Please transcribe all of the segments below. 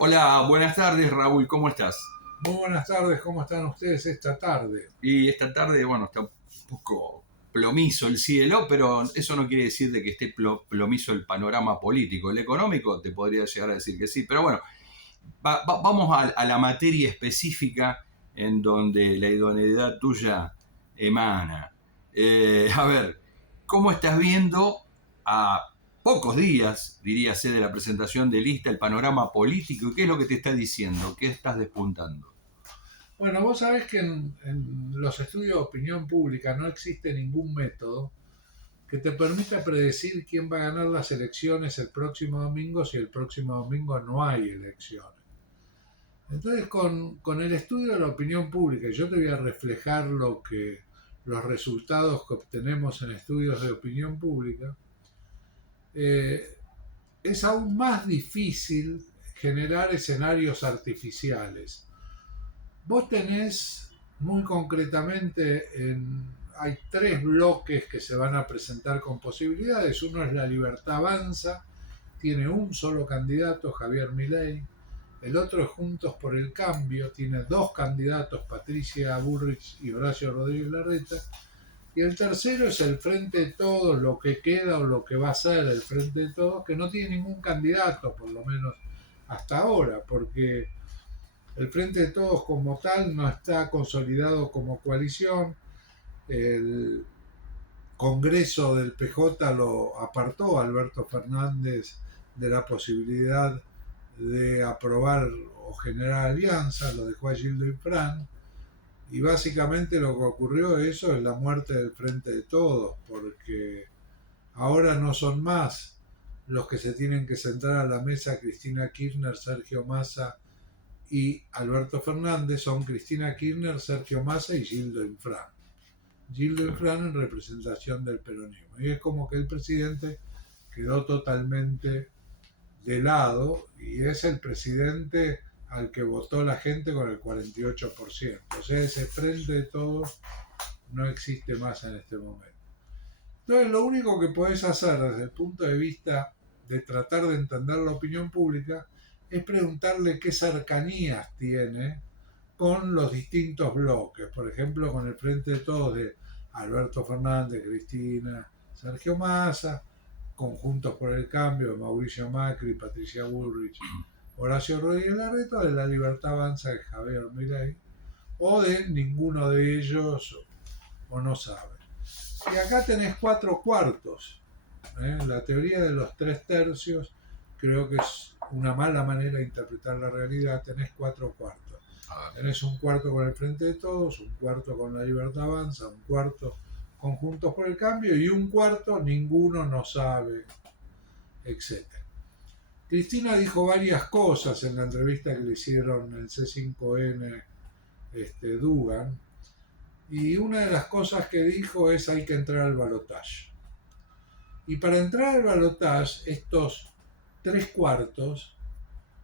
Hola, buenas tardes, Raúl, ¿cómo estás? Muy buenas tardes, ¿cómo están ustedes esta tarde? Y esta tarde, bueno, está un poco plomizo el cielo, pero eso no quiere decir de que esté plomizo el panorama político. El económico te podría llegar a decir que sí, pero bueno, vamos a la materia específica en donde la idoneidad tuya emana. A ver, ¿cómo estás viendo a pocos días, diríase, de la presentación de lista el panorama político? ¿Y qué es lo que te está diciendo? ¿Qué estás despuntando? Bueno, vos sabés que en los estudios de opinión pública no existe ningún método que te permita predecir quién va a ganar las elecciones el próximo domingo si el próximo domingo no hay elecciones. Entonces, con el estudio de la opinión pública, yo te voy a reflejar los resultados que obtenemos en estudios de opinión pública, eh, es aún más difícil generar escenarios artificiales. Vos tenés muy concretamente, hay tres bloques que se van a presentar con posibilidades. Uno es La Libertad Avanza, tiene un solo candidato, Javier Milei. El otro es Juntos por el Cambio, tiene dos candidatos, Patricia Bullrich y Horacio Rodríguez Larreta. Y el tercero es el Frente de Todos, lo que queda o lo que va a ser el Frente de Todos, que no tiene ningún candidato, por lo menos hasta ahora, porque el Frente de Todos como tal no está consolidado como coalición. El Congreso del PJ lo apartó a Alberto Fernández de la posibilidad de aprobar o generar alianzas, lo dejó a Gildo Infran. Y básicamente lo que ocurrió eso es la muerte del Frente de Todos, porque ahora no son más los que se tienen que sentar a la mesa Cristina Kirchner, Sergio Massa y Alberto Fernández, son Cristina Kirchner, Sergio Massa y Gildo Infran. Gildo Infran en representación del peronismo. Y es como que el presidente quedó totalmente de lado y es el presidente al que votó la gente con el 48%. O sea, ese Frente de Todos no existe más en este momento. Entonces, lo único que podés hacer desde el punto de vista de tratar de entender la opinión pública es preguntarle qué cercanías tiene con los distintos bloques. Por ejemplo, con el Frente de Todos de Alberto Fernández, Cristina, Sergio Massa, Conjuntos por el Cambio de Mauricio Macri, Patricia Bullrich, Horacio Rodríguez Larreta, de La Libertad Avanza de Javier Milei, o de ninguno de ellos o no sabe. Y acá tenés cuatro cuartos. La teoría de los tres tercios creo que es una mala manera de interpretar la realidad. Tenés cuatro cuartos. Tenés un cuarto con el Frente de Todos, un cuarto con La Libertad Avanza, un cuarto con Juntos por el Cambio y un cuarto ninguno no sabe, etcétera. Cristina dijo varias cosas en la entrevista que le hicieron en C5N Dugan, y una de las cosas que dijo es hay que entrar al balotaje. Y para entrar al balotaje, estos tres cuartos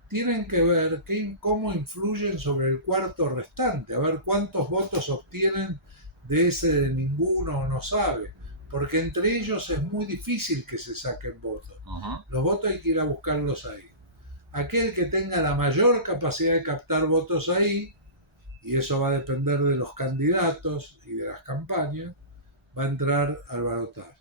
tienen que ver cómo influyen sobre el cuarto restante, a ver cuántos votos obtienen de ese de ninguno o no sabe, porque entre ellos es muy difícil que se saquen votos. Los votos hay que ir a buscarlos ahí. Aquel que tenga la mayor capacidad de captar votos ahí, y eso va a depender de los candidatos y de las campañas, va a entrar al balotaje.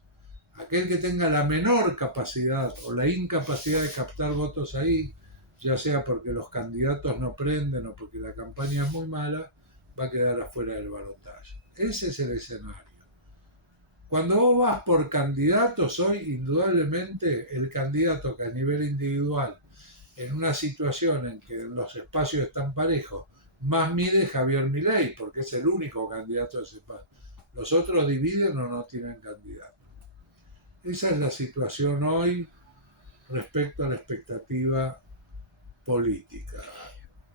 Aquel que tenga la menor capacidad o la incapacidad de captar votos ahí, ya sea porque los candidatos no prenden o porque la campaña es muy mala, va a quedar afuera del balotaje. Ese es el escenario. Cuando vos vas por candidatos hoy, indudablemente el candidato que a nivel individual, en una situación en que los espacios están parejos, más mide Javier Milei, porque es el único candidato de ese espacio. Los otros dividen o no tienen candidato. Esa es la situación hoy respecto a la expectativa política.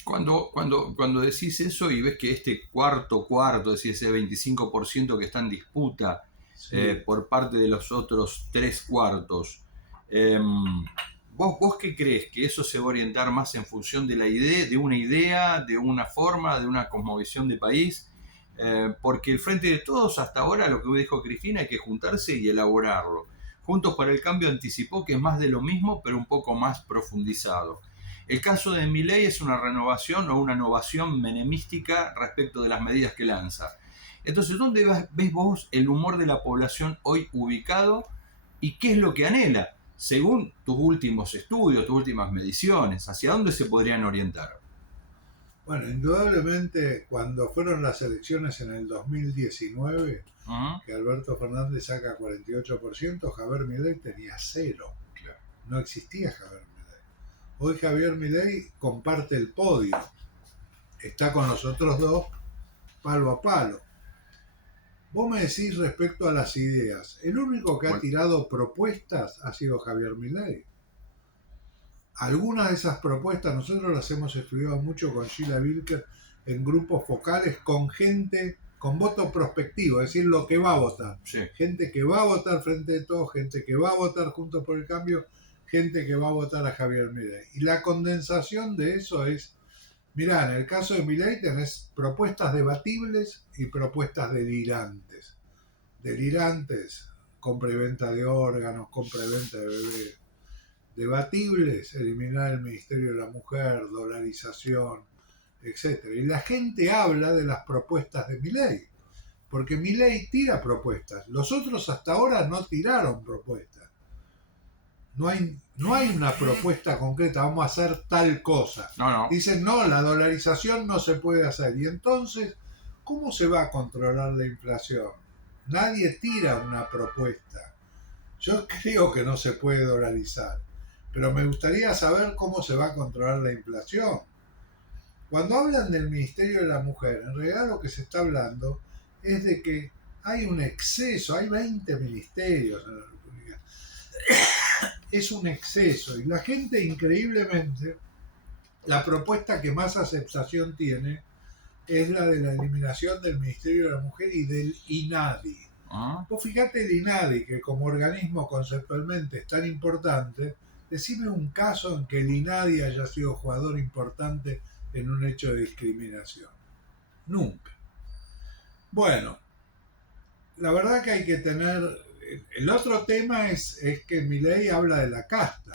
Cuando decís eso y ves que este cuarto, es decir, ese 25% que está en disputa, sí, por parte de los otros tres cuartos, ¿vos qué crees? ¿Que eso se va a orientar más en función de una idea, de una forma, de una cosmovisión de país? Porque el Frente de Todos, hasta ahora, lo que dijo Cristina, hay que juntarse y elaborarlo. Juntos para el Cambio anticipó que es más de lo mismo, pero un poco más profundizado. El caso de Milei es una renovación o una innovación menemística respecto de las medidas que lanza. Entonces, ¿dónde ves vos el humor de la población hoy ubicado y qué es lo que anhela? Según tus últimos estudios, tus últimas mediciones, ¿hacia dónde se podrían orientar? Bueno, indudablemente cuando fueron las elecciones en el 2019, Uh-huh. que Alberto Fernández saca 48%, Javier Milei tenía cero. Claro. No existía Javier Milei. Hoy Javier Milei comparte el podio. Está con los otros dos palo a palo. Vos me decís respecto a las ideas. El único que ha tirado propuestas ha sido Javier Milei. Algunas de esas propuestas nosotros las hemos estudiado mucho con Sheila Wilker en grupos focales con gente con voto prospectivo, es decir, lo que va a votar. Sí. Gente que va a votar Frente de Todos, gente que va a votar Juntos por el Cambio, gente que va a votar a Javier Milei. Y la condensación de eso es, mirá, en el caso de Milei tenés propuestas debatibles y propuestas delirantes. Delirantes, compra y venta de órganos, compra y venta de bebés. Debatibles, eliminar el Ministerio de la Mujer, dolarización, etcétera. Y la gente habla de las propuestas de Milei, porque Milei tira propuestas. Los otros hasta ahora no tiraron propuestas. No hay una propuesta concreta, vamos a hacer tal cosa. No. Dicen, no, la dolarización no se puede hacer. Y entonces, ¿cómo se va a controlar la inflación? Nadie tira una propuesta. Yo creo que no se puede dolarizar, pero me gustaría saber cómo se va a controlar la inflación. Cuando hablan del Ministerio de la Mujer, en realidad lo que se está hablando es de que hay un exceso, hay 20 ministerios en la República. Es un exceso y la gente increíblemente, la propuesta que más aceptación tiene es la de la eliminación del Ministerio de la Mujer y del INADI. Vos fíjate el INADI, que como organismo conceptualmente es tan importante, decime un caso en que el INADI haya sido jugador importante en un hecho de discriminación. Nunca. Bueno, la verdad que hay que tener... El otro tema es que Milei habla de la casta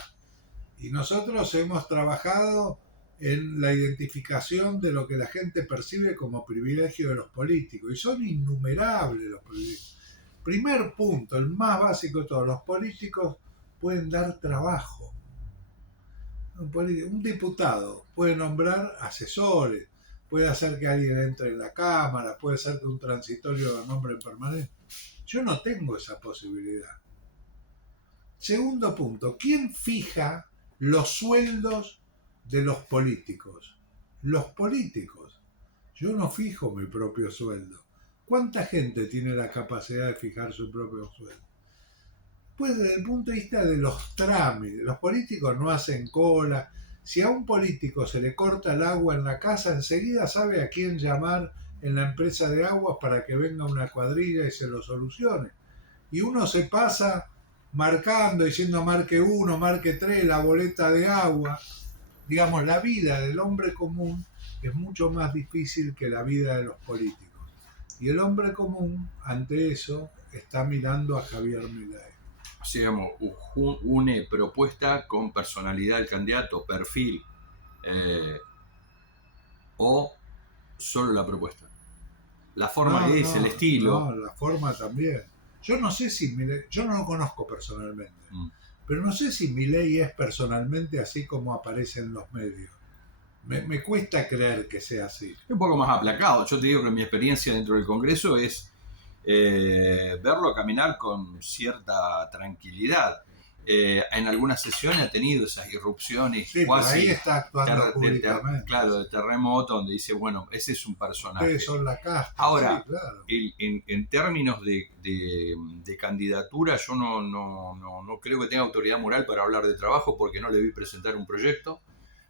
y nosotros hemos trabajado en la identificación de lo que la gente percibe como privilegio de los políticos y son innumerables los privilegios. Primer punto, el más básico de todos, los políticos pueden dar trabajo. Un diputado puede nombrar asesores, puede hacer que alguien entre en la Cámara, puede hacer que un transitorio lo nombre permanente. Yo no tengo esa posibilidad. Segundo punto, ¿quién fija los sueldos de los políticos? Los políticos. Yo no fijo mi propio sueldo. ¿Cuánta gente tiene la capacidad de fijar su propio sueldo? Pues desde el punto de vista de los trámites, los políticos no hacen cola. Si a un político se le corta el agua en la casa, enseguida sabe a quién llamar en la empresa de aguas para que venga una cuadrilla y se lo solucione. Y uno se pasa marcando, diciendo marque 1, marque 3, la boleta de agua. Digamos, la vida del hombre común es mucho más difícil que la vida de los políticos. Y el hombre común, ante eso, está mirando a Javier Milei. O sea, digamos, une propuesta con personalidad del candidato, perfil, o solo la propuesta. La forma es el estilo. No, la forma también. Yo no sé si Milei, yo no lo conozco personalmente, pero no sé si Milei es personalmente así como aparece en los medios. Me cuesta creer que sea así. Es un poco más aplacado. Yo te digo que mi experiencia dentro del Congreso es verlo caminar con cierta tranquilidad. En algunas sesiones ha tenido esas irrupciones sí, cuasi ahí está actuando públicamente. claro, de terremoto, donde dice, bueno, ese es un personaje. Ustedes son la casta. Ahora, sí, claro. en términos de candidatura, yo no creo que tenga autoridad moral para hablar de trabajo porque no le vi presentar un proyecto,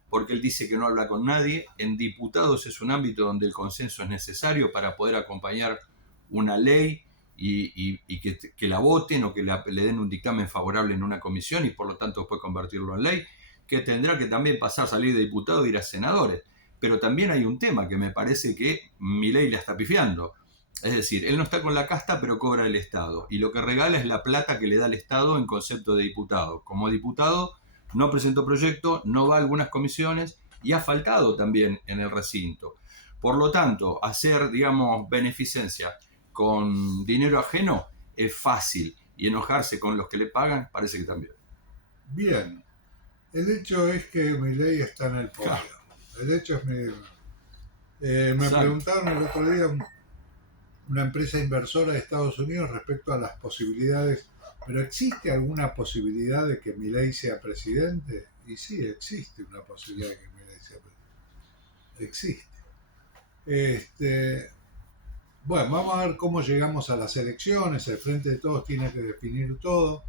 porque él dice que no habla con nadie. En diputados es un ámbito donde el consenso es necesario para poder acompañar una ley y que la voten o que le den un dictamen favorable en una comisión y por lo tanto después convertirlo en ley, que tendrá que también pasar a salir de diputado e ir a senadores. Pero también hay un tema que me parece que Milei la está pifiando. Es decir, él no está con la casta pero cobra el Estado y lo que regala es la plata que le da el Estado en concepto de diputado. Como diputado no presentó proyecto, no va a algunas comisiones y ha faltado también en el recinto. Por lo tanto, hacer, digamos, beneficencia con dinero ajeno es fácil y enojarse con los que le pagan parece que también. Bien, el hecho es que Milei está en el poder. Claro. El hecho es me Exacto. preguntaron el otro día una empresa inversora de Estados Unidos respecto a las posibilidades, pero ¿existe alguna posibilidad de que Milei sea presidente? Y sí, existe una posibilidad de que Milei sea presidente. Existe. Bueno, vamos a ver cómo llegamos a las elecciones. El Frente de Todos tiene que definir todo.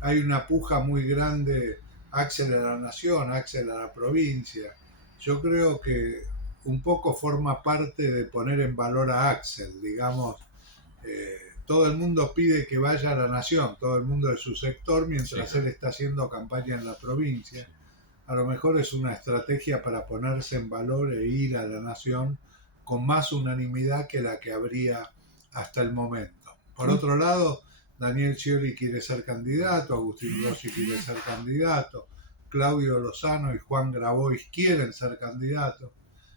Hay una puja muy grande, Axel a la nación, Axel a la provincia. Yo creo que un poco forma parte de poner en valor a Axel, digamos. Todo el mundo pide que vaya a la nación, todo el mundo de su sector, mientras Sí. él está haciendo campaña en la provincia. A lo mejor es una estrategia para ponerse en valor e ir a la nación con más unanimidad que la que habría hasta el momento. Por otro lado, Daniel Scioli quiere ser candidato, Agustín Rossi quiere ser candidato, Claudio Lozano y Juan Grabois quieren ser candidatos.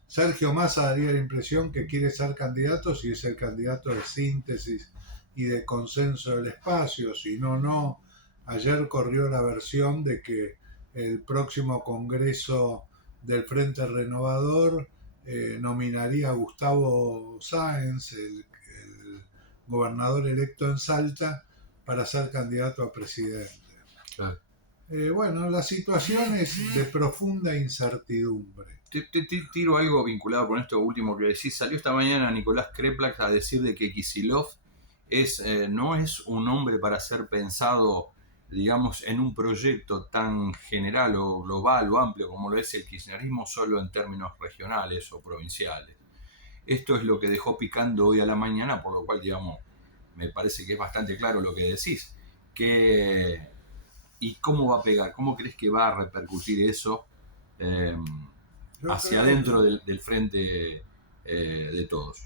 Sergio Massa daría la impresión que quiere ser candidato si es el candidato de síntesis y de consenso del espacio, si no, no. Ayer corrió la versión de que el próximo Congreso del Frente Renovador nominaría a Gustavo Sáenz, el gobernador electo en Salta, para ser candidato a presidente. Claro. Bueno, la situación es de profunda incertidumbre. Te tiro algo vinculado con esto último que decís. Salió esta mañana Nicolás Kreplak a decir de que Kicillof no es un hombre para ser pensado, digamos, en un proyecto tan general o global o amplio como lo es el kirchnerismo, solo en términos regionales o provinciales. Esto es lo que dejó picando hoy a la mañana, por lo cual, digamos, me parece que es bastante claro lo que decís. Que, ¿Y cómo va a pegar? ¿Cómo crees que va a repercutir eso eh, Yo hacia creo que, adentro del frente de todos?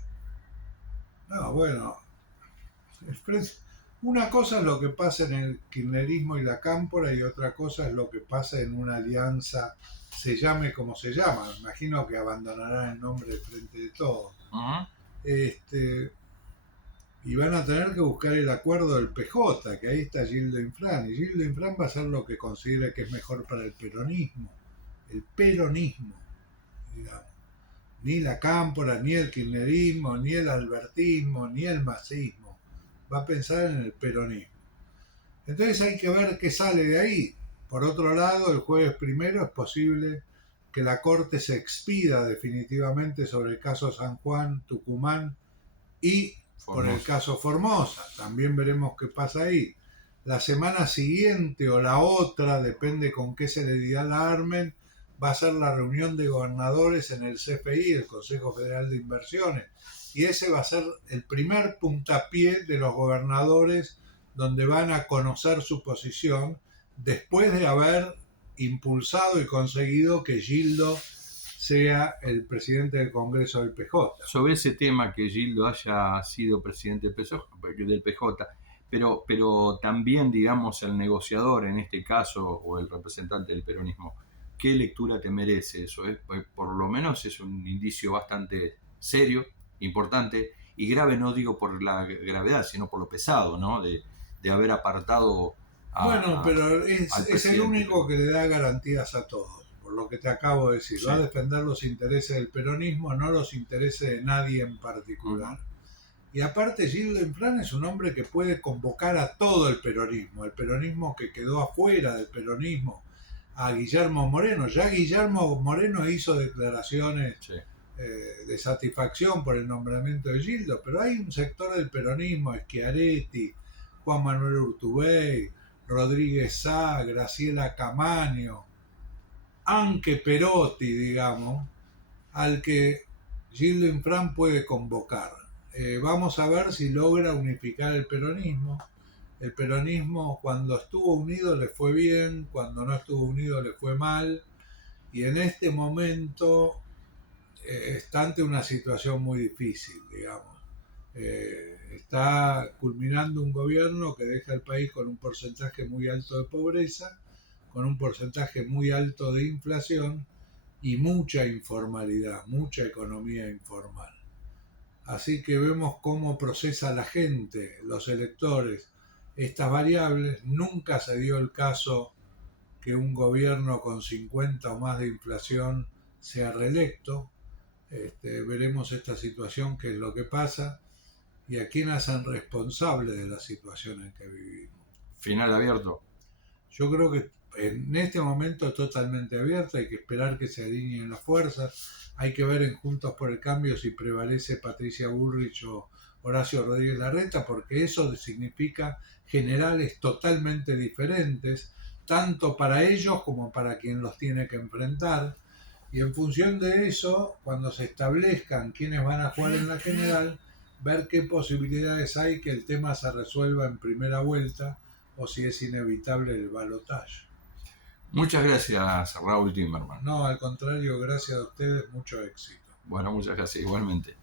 no, bueno, una cosa es lo que pasa en el kirchnerismo y la cámpora y otra cosa es lo que pasa en una alianza, se llame como se llama. Me imagino que abandonarán el nombre del Frente de Todos. Uh-huh. Este, y van a tener que buscar el acuerdo del PJ, que ahí está Gildo Infran. Y Gildo Infran va a hacer lo que considere que es mejor para el peronismo. El peronismo, digamos. Ni la cámpora, ni el kirchnerismo, ni el albertismo, ni el masismo. Va a pensar en el peronismo. Entonces hay que ver qué sale de ahí. Por otro lado, el jueves primero es posible que la Corte se expida definitivamente sobre el caso San Juan, Tucumán y por el Formosa. caso Formosa. También veremos qué pasa ahí. La semana siguiente o la otra, depende con qué celeridad la armen, va a ser la reunión de gobernadores en el CFI, el Consejo Federal de Inversiones. Y ese va a ser el primer puntapié de los gobernadores donde van a conocer su posición después de haber impulsado y conseguido que Gildo sea el presidente del Congreso del PJ. Sobre ese tema que Gildo haya sido presidente del PJ, pero también, digamos, el negociador en este caso, o el representante del peronismo, ¿qué lectura te merece eso? Por lo menos es un indicio bastante serio, importante y grave, no digo por la gravedad, sino por lo pesado, ¿no? De haber apartado Bueno, pero al es el presidente. único que le da garantías a todos, por lo que te acabo de decir. Va a Sí. defender los intereses del peronismo, no los intereses de nadie en Uh-huh. particular. Y aparte, Gildo Infran es un hombre que puede convocar a todo el peronismo que quedó afuera del peronismo, a Guillermo Moreno. Ya Guillermo Moreno hizo declaraciones Sí. de satisfacción por el nombramiento de Gildo, pero hay un sector del peronismo, Schiaretti, Juan Manuel Urtubey, Rodríguez Sá, Graciela Camaño, Anque Perotti, digamos, al que Gildo Infran puede convocar. Vamos a ver si logra unificar el peronismo. El peronismo cuando estuvo unido le fue bien, cuando no estuvo unido le fue mal, y en este momento está ante una situación muy difícil, digamos. Está culminando un gobierno que deja el país con un porcentaje muy alto de pobreza, con un porcentaje muy alto de inflación y mucha informalidad, mucha economía informal. Así que vemos cómo procesa la gente, los electores, estas variables. Nunca se dio el caso que un gobierno con 50 o más de inflación sea reelecto. Veremos esta situación, qué es lo que pasa y a quién hacen responsable de la situación en que vivimos. Final abierto. Yo creo que en este momento es totalmente abierta, hay que esperar que se alineen las fuerzas, hay que ver en Juntos por el Cambio si prevalece Patricia Bullrich o Horacio Rodríguez Larreta, porque eso significa generales totalmente diferentes, tanto para ellos como para quien los tiene que enfrentar, y en función de eso, cuando se establezcan quiénes van a jugar en la general, ver qué posibilidades hay que el tema se resuelva en primera vuelta o si es inevitable el balotaje. Muchas gracias, Raúl Timerman. No, al contrario, gracias a ustedes, mucho éxito. Bueno, muchas gracias igualmente.